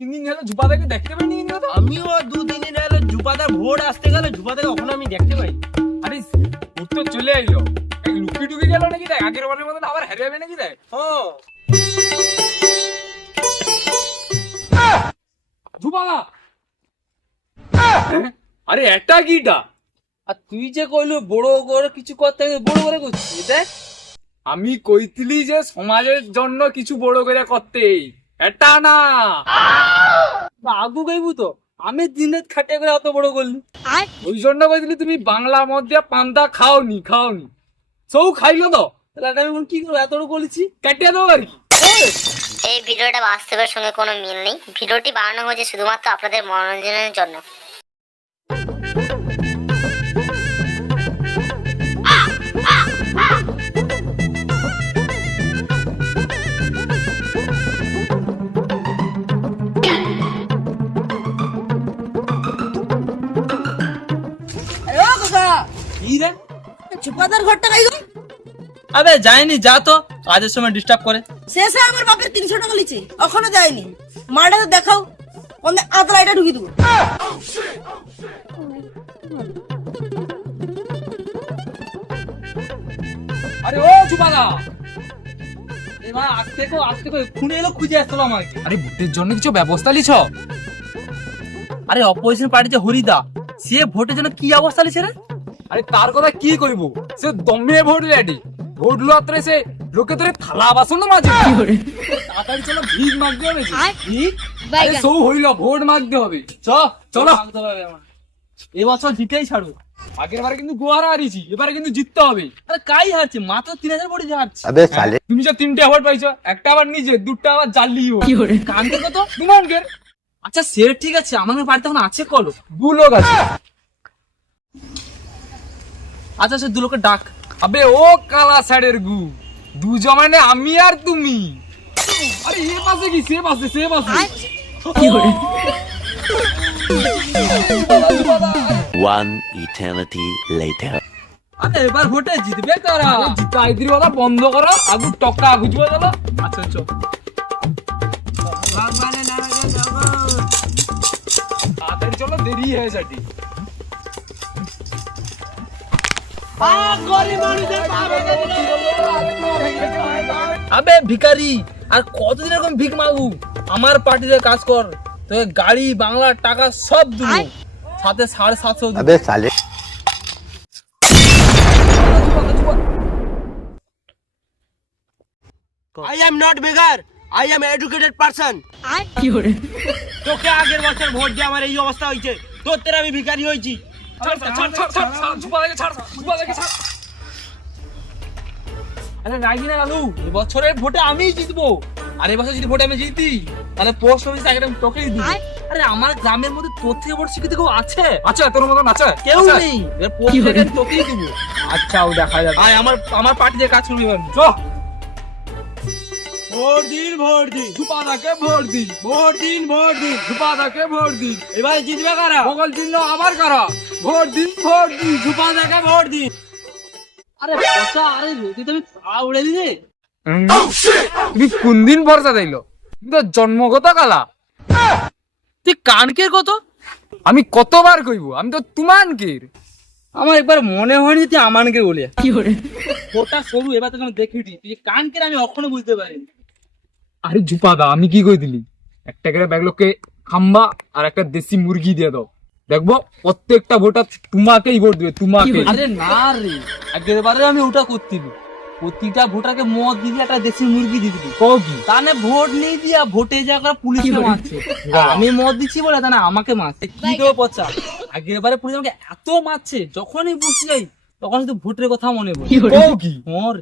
3 দিন হলো ঝুপাদাকে দেখতে পাইনি কিন্তু তো। আমিও 2 দিন হলো ঝুপাদা ভোট আসতে গেল ঝুপাদাকে কখনো আমি দেখতে পাই। আরে ভোট তো চলে আইলো, এই লুকি টুকি গেল নাকি দেখ, আগের বারের মতন আবার হেরে যাবে নাকি দেখ। ঝুপাদা আরে এটা কিটা? আর তুই যে কইলো বড় করে কিছু করতে বড় করে করছিস দেখ। আমি কইতিলি যে সমাজের জন্য কিছু বড় করে করতে, এটা না। আগু গাইবু তো আমি দিনে খাটিয়ে করে অত বড় করলি। ওই জন্য কইতিলি তুমি বাংলা মধ্যে পান্তা খাওনি সৌ খাইলো তো, তাহলে আমি কি করবো? এত বড় করেছি কাটিয়ে দেবো আর কি। এই ভিডিওটা বাস্তবের সঙ্গে কোনো মিল নেই। ভিডিওটি বানানো হয়েছে শুধুমাত্র আপনাদের মনোরঞ্জনের জন্য। ঝুপাদার ঘরটা গাই গো। আবে যাইনি, যা তো কাজের সময় ডিস্টার্ব করে। শেষে আমার বাপের 300 টাকা লিছে, এখনো যায়নি। মাটা তো দেখাও, কোন আতলা এটা ঢুকি দেবো। আরে ও ঝুপাদা, এবার আজকে খুনে এলো খুঁজে আসলো আমাকে। আরে ভোটের জন্য কিছু ব্যবস্থা লিছ? আরে অপোজিশন পার্টি যে হরিদা, সে ভোটের জন্য কি অবস্থা লিছে রে? আরে তার কথা কি কইব, সে দমে ভোট রেডি। ভোট লত্রে সে লোকে তোরে থালা বাসন মাঝে তাড়াতাড়ি চলো ভিক মাগতে হবে। ভিক? আরে সৌ হইল, ভোট মাগতে হবে। চলো এবছর জিতেই ছাড়ো। আগের বারে কিন্তু গোয়ারা হারিয়েছি, এবারে কিন্তু জিততে হবে। আরে কাই হারছে, মাত্র 3000 ভোটে হারছে। अबे साले তুমি যে 3টে ভোট পাইছো, একটা আবার নিজে, 2টা আবার জালিও। কানকে কত? তোমাদের আচ্ছা সে ঠিক আছে, আমাদের বাড়িতে এখন আছে কলো। 2 লোক আছে। আচ্ছা সে 2 লোকে ডাক। আবে ও কালা সাইডের গু, 2 জমানে আমি আর তুমি। আরে এ পাশে কি, সে পাশে one eternity later. আরে এবার ভোটে জিতবে তারা। জিতাইতির কথা বন্ধ করো, আগু টকা গুজবে গেল। আচ্ছা চল। তাড়াতাড়ি চলো, দেরি হয়ে যাচ্ছে। আবে ভিখারি, আর কতদিন এরকম ভিক মাগু? আমার পার্টিতে কাজ কর, তোকে গাড়ি বাংলা টাকা সব দেবো, সাথে 750 দেবো। अबे साले I am not beggar, I am educated person. তোকে আগের বছর ভোট দিয়ে আমার এই অবস্থা হয়েছে, তোর তেরা আমি ভিখারি হয়েছি। আরে রাজি না লালু, এবছরের ভোটে আমিই জিতবো। আর এবছর যদি ভোটে আমি জিতি, তাহলে পোস্ট অফিসে একদম তোকেই দিব। আরে আমার গ্রামের মধ্যে তোর থেকে বড় শিক্ষিত কেউ আছে? আচ্ছা তোর মতন আছে কেউ নেই। এর পোস্ট থেকে তোকেই দিব। আচ্ছা ও দেখা যাবে। আয় আমার পার্টিতে কাজ করবি এবার। চ ভোট দিন ঝুপাদাকে ভোট দিন, ঝুপাদাকে ভোট দিন। এবার জিতবে কারা? বগল চিহ্ন আবার কারা? ভোট দিন ঝুপাদাকে ভোট দিন। আরে পচা, আরে রুটি তুমি পা উড়ে দিলে। তুমি কোন দিন ভরসা দিল? তুমি তো জন্মগত কালা। তুই কানকের কত? আমি কতবার কইব, আমি তো তুমানকের। আমার একবার মনে হয়নি তুই আমানকে বলে। ওটা সরু, এবার তোকে আমি দেখিটি তুই কানকের, আমি কখনো বুঝতে পারিনি। আরে ঝুপাদা, আমি কি কই দিলি? একটা করে ব্যাগলোকে খাম্বা আর একটা দেশি মুরগি দিয়ে দাও, দেখবো প্রত্যেকটা ভোটার তোমাকেই ভোট দিবে, তোমাকে। আরে না রে, আগের বারে আমি ওটা করতিলি, প্রতিটা ভোটারকে মদ দিবি, একটা দেশি মুরগি দিয়ে দিবি। কও কি? তানে ভোট নেই দিয়া ভোটে যা পুলিশকে মারছে। আমি মদ দিচ্ছি বলে তানে আমাকে মারছে। কি দেবো পচা, আগের বারে পুলিশ আমাকে এত মারছে, যখনই বুঝতে যাই তখন শুধু ভোটের কথা মনে পড়ে। কও কি? মর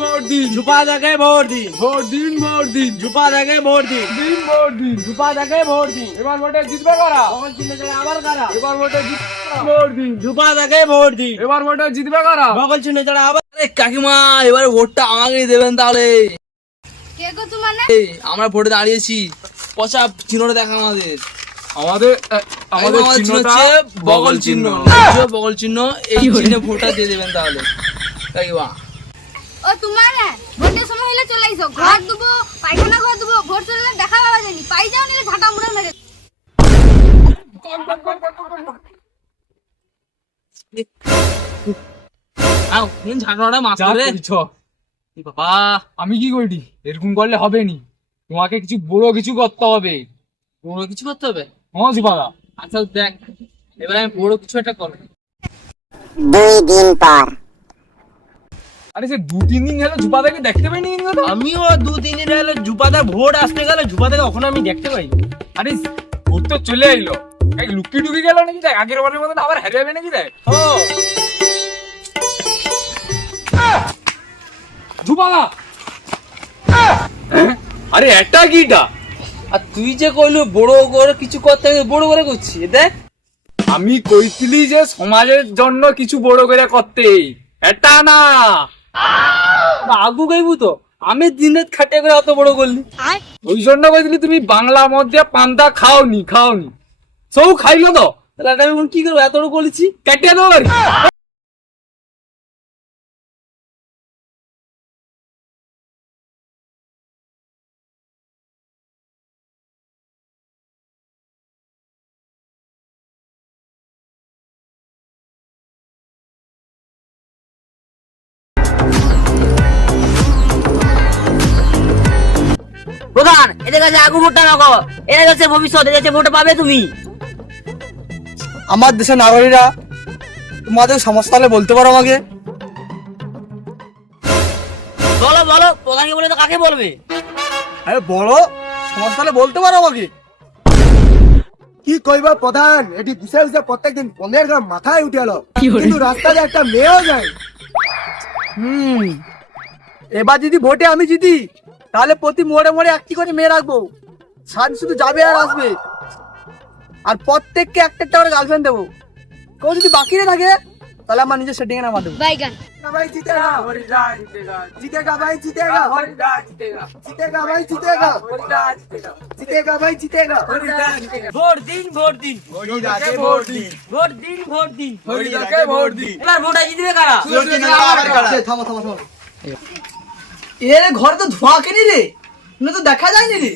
ভোট দিন ঝুপাদাকে ভোট দিন, ভোট দিন ঝুপাদাকে ভোট দিন, ভোট দিন। ঝুপাদাকে ভোট দিন। এবার ভোটে জিতবে কারা? তখন চিন্তা করে আবার কারা? এবার ভোটে ভোট দিন, ঝুপাদাকে ভোট দিন। এবার ভোটে জিতবে কারা? বগল চিহ্নে যারা আবার। আরে কাকিমা, এবারে ভোটটা আমাকেই দেবেন তাহলে। কে গো তোমার না? এই আমরা ভোটে দাঁড়িয়েছি, পচা চিহ্নটা দেখা আমাদের। আমাদের আমাদের চিহ্ন চিহ্নটা হচ্ছে বগল চিহ্ন। বগল চিহ্ন, এই চিহ্নে ভোটটা দিয়ে দেবেন তাহলে কাকিমা। ও তোমার না? ভোটের সময় হলে নিলে চলে আইসো, ঘর দেবো, পায়খানা ঘর দেবো, ভোট চলে দেখা পাওয়া যায়নি, পাই যাও নিলে ঝাঁটা মুড়ে মেরে। আও কোন ঝাড়াটা মাছ যা রে করিছ। এ বাবা আমি কি করি? এরকম করলে হবে নি, তোমাকে কিছু বড় কিছু করতে হবে। বড় কিছু করতে হবে। হ্যাঁ যুবাদা। আচ্ছা দেখ, এবারে আমি বড় কিছু একটা করব। 2 দিন পর। আরে সে 2-3 দিন গেল যুবাদাকে দেখতে পাইনি কিন্তু তো। আমিও 2-3 দিন হলো জুপাদার ভোট আসতে গেল, জুপাদাকে কখনো আমি দেখতে পাইনি। আরে ও তো চলে আইলো, এই লুকি টুকি গেল নাকি দেখ, আগের বারের মতন আবার হেরে যাবে নাকি দেখ। ও যুবাদা, আরে এটা কিটা? আর তুই যে কইলু বড় করে কিছু করতে হবে, বড় করে করছি দেখ। আমি কইছিলি যে সমাজের জন্য কিছু বড় করে করতে, এটা না। আগু গাইবু তো, আমি দিন রাত খাটিয়ে করে অত বড় করলি। ওই জন্য কইছিলি তুমি বাংলা মধ্যে পান্তা খাওনি সব খাইলো তো, তাহলে এটা আমি এখন কি করবো? এত বড় করেছি। কেটে দেবো বাড়ি। প্রধান, এদের কাছে আগু ভোটটা রাখো, এদের কাছে ভবিষ্যৎ, এদের কাছে ভোটটা পাবে তুমি। আমার দেশের নাগরিকরা তোমাদের সমস্যা হলে বলতে পারো আমাকে। বলো বলো, প্রধানকে বলে তো কাকে বলবে? আরে বড় সমস্যা হলে বলতে পারো আমাকে। কি কইবা প্রধান, এটি দিশা দিশা প্রত্যেকদিন 15 গ্রাম মাথায় উঠে এলো, কিন্তু রাস্তায় একটা মেয়েও যায়। এবার যদি ভোটে আমি জিতি, তাহলে প্রতি মোড়ে মোড়ে একটি করে মেয়ে রাখবো। সাজ শুধু যাবে আর আসবে, আর প্রত্যেককে একটা একটা করে গার্লফ্রেন্ড দেবো। কেউ যদি বাকি না থাকে, তাহলে আমার নিজের সেটিং এ নামা দেবো। বাইগান। भाई जीतेगा, जीतेगा भाई जीतेगा, जीतेगा भाई जीतेगा, जीतेगा भाई जीतेगा। ভোট দিন, ভোট দিন, হরিদাকে ভোট দিন, ভোট দিন, ভোট দিন। হরিদাকে ভোট দিন। এবার ভোটটা জিতবে কারা? থামো থামো থামো। এ ঘরে তো ধোঁয়া কেনি রে, না তো দেখা যায়নি রে।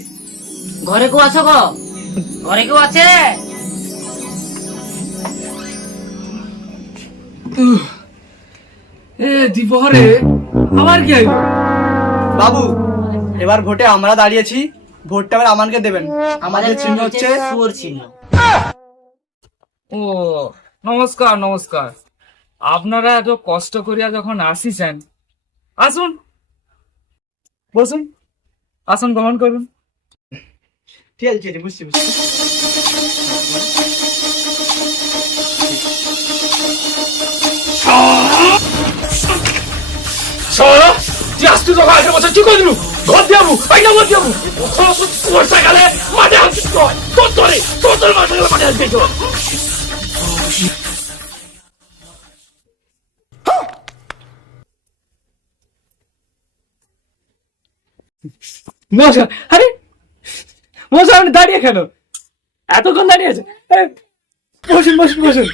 ঘরে কেউ আছো গো? ঘরে কেউ আছে? এ দিপহরে আবার কি আইলো? বাবু, এবার ভোটে আমরা দাঁড়িয়েছি, ভোটটা এবার আমাকে দেবেন। আমাদের চিহ্ন হচ্ছে সুর চিহ্ন। ও নমস্কার নমস্কার, আপনারা এত কষ্ট করিয়া যখন আসিছেন, আসুন বসুন, আসুন গ্রহণ করুন। ঠিক আছে, ঠিক আছে, বুঝছি বুঝছি। শালা তুই আসতে তো আগে বছর কি করে দিলু? ঘর দিয়াবু আইনা ঘর দিয়াবু বর্ষা গেলে মাঠে আসছিস, তোর মাঠে গেলে মাঠে আসছিস। মশা, আরে মশা আপনি দাঁড়িয়ে কেন? এতক্ষণ দাঁড়িয়ে আছে? বসুন বসুন বসুন।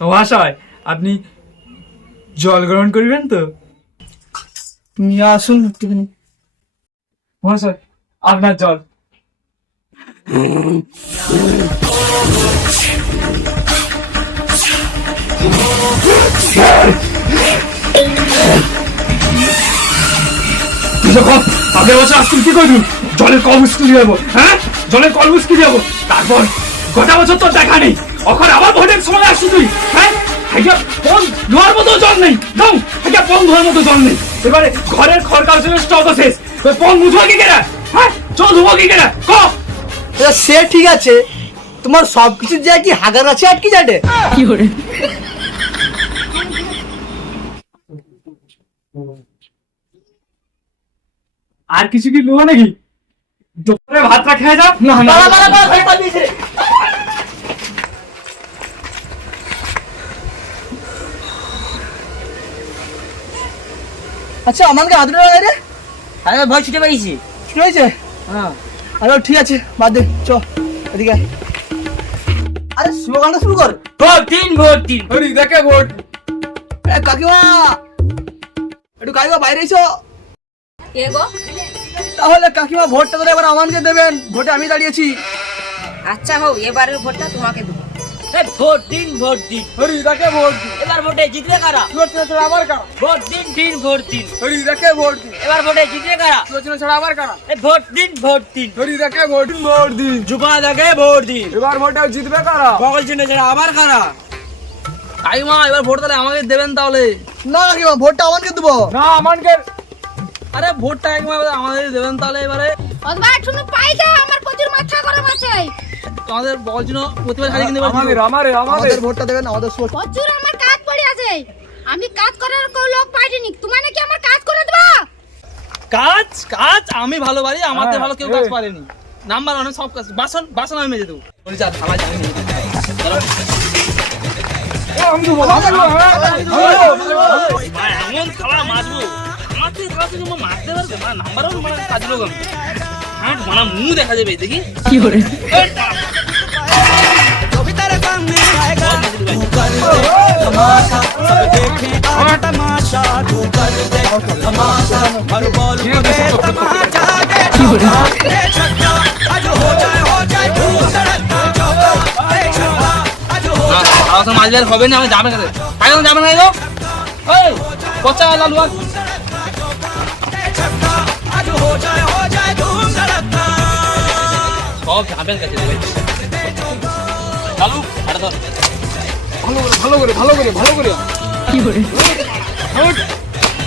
মহাশয়, আপনি জল গ্রহণ করবেন তো? নিয়ে আসুন একটুখানি। মহাশয়, আপনার জল। যখন আগের বছর আসছিল কি করবি? জলের কল মুশকিল যাবো, হ্যাঁ জলের কল মুশকিল যাবো, তারপর গোটা বছর তো দেখা নেই, এখন আবার ভোটের সময় আসছিস তুই, হ্যাঁ পন ধোয়ার মতো জল নেই, দাও পন ধোয়ার মতো জল নেই। এবারে ঘরের খড়কার জন্য স্টক শেষ, পন মুছবো কি কেনা, হ্যাঁ চল ধুবো কি কেনা ক? সে ঠিক আছে, তোমার সবকিছু যায় কি হাগার আছে আটকে যাবে? কি করে? আর কিছু কি নেবো নাকি? দুপুরে ভাতটা খেয়ে যাও। না না আচ্ছা, আমাকে আদর লাগে রে। আরে ভয় ছুটে পাইছি। ঠিক আছে, হ্যাঁ, আরে ঠিক আছে, বাদ দে, চ এদিকে আয়। আরে স্লোগানটা শুরু কর। ভোট দিন ভোট দিন। হরি দেখে ভোট। এ কাকিমা একটু কাকিমা বাইরে এসো। কে গো? তাহলে কাকিমা ভোটটা তো এবার আমাকে দেবেন, ভোটে আমি দাঁড়িয়েছি। আচ্ছা হোক, এবারের ভোটটা তোমাকে দেবো। ভোট দিন ভোট দিন। হরি দেখে ভোট। এবার ভোটে জিতবে কারা? সুলোচনা ছাড়া আবার কারা? ভোট দিন দিন ভোট দিন। হরি দেখে ভোট। এবার ভোটে জিতবে কারা? সুলোচনা ছাড়া আবার কারা? ভোট দিন ভোট দিন। হরি দেখে ভোট। ভোট দিন। জুপা দেখে ভোট দিন। এবার ভোটে জিতবে কারা? বগল চিহ্ন ছাড়া আবার কারা? কাকিমা এবার ভোট তাহলে আমাকে দেবেন তাহলে। না কাকিমা ভোটটা আমাকে দেবো। না আমানকে। আরে ভোটটা একবার আমাদের দেবেন তাহলে এবারে। অথবা শুনো পাই যাও, আমার প্রচুর মাথা গরম আছে। তোমাদের বগল চিহ্ন প্রতিবার হারিয়ে কিনতে পারছি। আমাদের আমাদের ভোটটা দেবেন, আমাদের সোচ। প্রচুর আমার কাজ পড়ে আছে। আমি কাজ করার কেউ লোক পাইনি। তোমার নাকি আমার কাজ করে দেবো? কাজ কাজ আমি ভালো পারি, আমাদের হ্যাঁ, ভালো কেউ কাজ পারেনি। নাম্বার অনেক সব কাজ, বাসন বাসন আমি মেজে দেবো। বলি যা থালা জানি না। চলো। ভাই, এমন থালা মাজবো আমার থেকে থালা থেকে মারতে পারবে না, নাম্বারও মানে কাজ লোক আমি। হ্যাঁ মানে মুখ দেখা যাবে দেখি কি করে। মাঝে হবে না, আমি যাবে কাছে যাবে না গো। ওই পচা লালু আর সব যাবেন কাছে দেবে লালু আরে ধর ভালো করে ভালো করে ভালো করে কি করে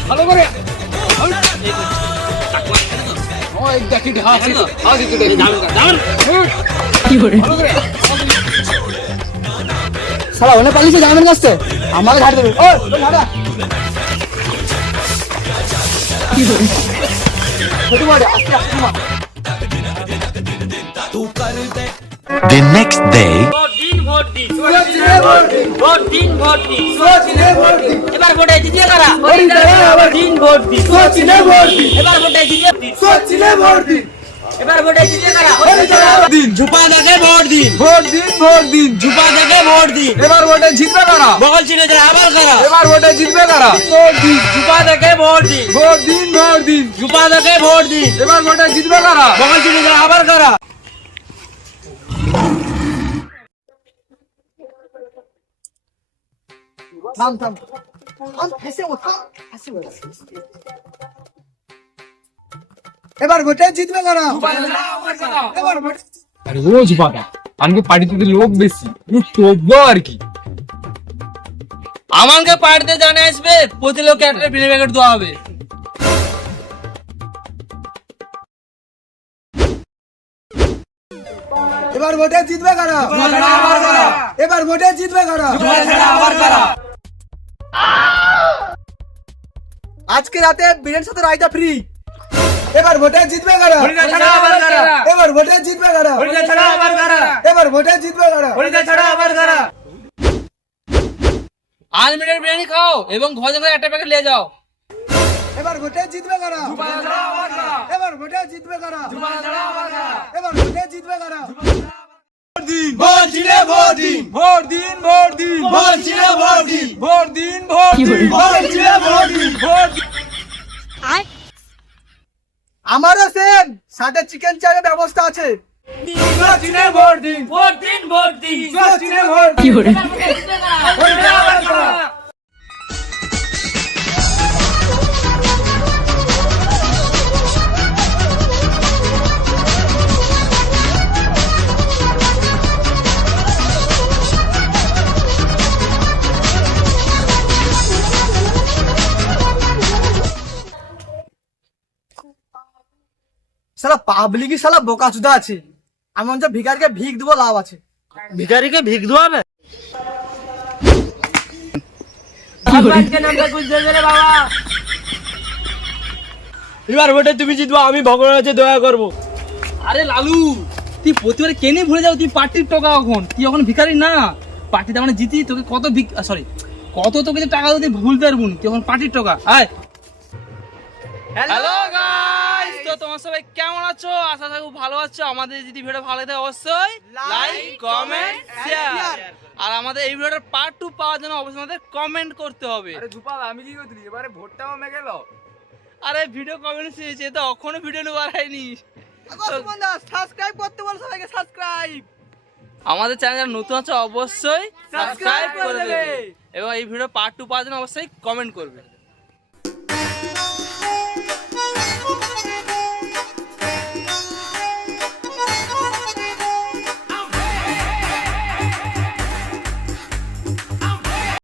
ভালো করে ওই দেখি হাসি হাসি তো দেখি কি করে সারা ওনে পালিয়েছে জামিন কাছে, আমাকে ঘাট দেবে। ওই ঘাটা কি করে ছোট মারে আস্তে আস্তে মা। The next day. ভোট দিন ভোট দিন ভোট দিন ভোট দিন। এবার ভোটে জিতিয়ে কারা? এবার দিন ভোট দিন। এবার ভোটে জিতিয়ে এবার ভোটে জিতিয়ে কারা? দিন ঝুপা দেখে ভোট দিন। ভোট দিন ভোট দিন। ঝুপা দেখে ভোট দিন। এবার ভোটে জিতবে কারা? বগল চিনে যায় আবার কারা? এবার ভোটে জিতবে কারা? ভোট দিন। ঝুপা দেখে ভোট দিন। ভোট দিন ভোট দিন। ঝুপা দেখে ভোট দিন। এবার ভোটে জিতবে কারা? বগল চিনে যায় আবার কারা? থাম থাম থাম, হেসে ও থাম, হাসি বলে। এবার ভোটে জিতবে কারা? এবার ভোটে আরে রোজ বাবা আমাকে পার্টিতে লোক বেশি তবু আর কি আমাকে পার্টিতে জানে আসবে, প্রতি লোককে একটা বিনা প্যাকেট দেওয়া হবে। এবার ভোটে জিতবে কারা? এবার ভোটে জিতবে কারা? আজকে রাতে বিরিয়ানির সাথে রায়তা ফ্রি। এবার ভোটে জিতবে কারা? এবার ভোটে জিতবে কারা? এবার ভোটে জিতবে কারা? আনলিমিটেড বিরিয়ানি খাও এবং ঘর থেকে একটা প্যাকেট নিয়ে যাও। এবার ভোটে জিতবে কারা? এবার ভোটে জিতবে কারা? এবার ভোটে জিতবে কারা? ভোট দিলে ভোট দিন ভোট দিন ভোট দিন ভোট দিলে ভোট দিন ভোট দিন ভোট দিন ভোট দিলে ভোট দিন ভোট আমারও সেম, সাথে চিকেন চায়ের ব্যবস্থা আছে। ভোট দিলে ভোট দিন ভোট দিন ভোট দিন। ভোট দিলে ভোট দিন ভোট দিলে আবার কারা? সালা পাবলিকই সালা বোকাচুদা আছে। আমি মনে হচ্ছে ভিখারিকে ভিক দেবো, লাভ আছে। ভিখারিকে ভিক দেওয়াবে? এবার ভোটে তুমি জিতবা, আমি ভগবানের কাছে দয়া করবো। আরে লালু তুই প্রতিবারে কেনে ভুলে যাও, তুই পার্টির টাকা এখন, তুই এখন ভিখারি না। পার্টিতে মানে জিতি তোকে কত সরি কত তোকে যে টাকা তুই ভুলতে পারবো না, তুই এখন পার্টির টাকা। আয় হ্যালো গাইস, তো তোমার সবাই কেমন আছো? আশা করি খুব ভালো আছো। আমাদের যদি ভিডিও ভালো লাগে অবশ্যই লাইক কমেন্ট শেয়ার, আর আমাদের এই ভিডিওটার পার্ট 2 পাওয়ার জন্য অবশ্যই আমাদের কমেন্ট করতে হবে। আরে দুপাল আমি কি করলি এবারে ভোটটাও মে গেল। আরে ভিডিও কমেন্ট চেয়েছে তো এখনো ভিডিও বাড়ায়নি। সাবস্ক্রাইব করতে বল সবাইকে, সাবস্ক্রাইব। আমাদের চ্যানেল নতুন আছে অবশ্যই সাবস্ক্রাইব করে দেবে এবং এই ভিডিও পার্ট 2 পাওয়ার জন্য অবশ্যই কমেন্ট করবে।